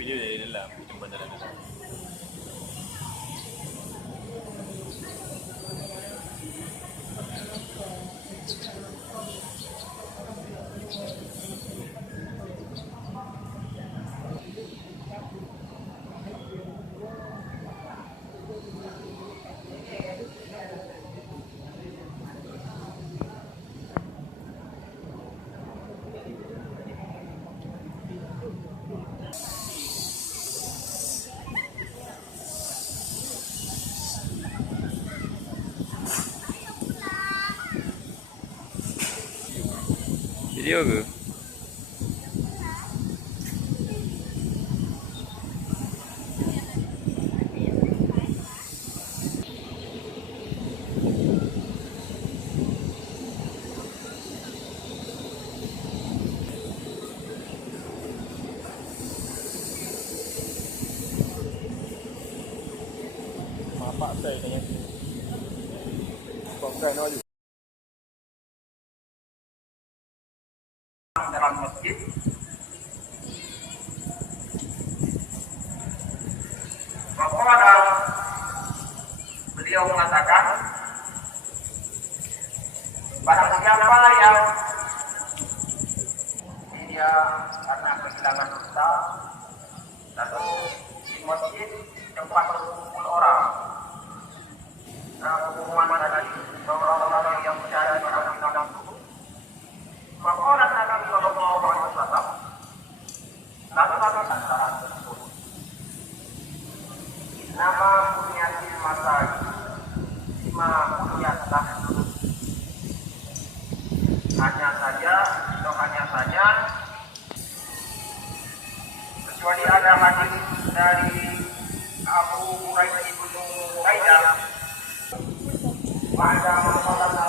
video dari dalam, cuma dalam. Video ke? Mapak saya tanya. Bukan aja. Dalam masjid bahwa beliau mengatakan barang siapa yang dia karena kehilangan dosa lalu di masjid tempat berkumpul orang pengumuman tadi orang-orang yang mencari orang-orang itu maka orang Nabi Sallallahu Alaihi Wasallam lalu antara tersebut nama bunyatil masajid lima bunyatlah hanya saja kecuali ada hadis dari Abu Hurairah ibnu Hurairah pada masalah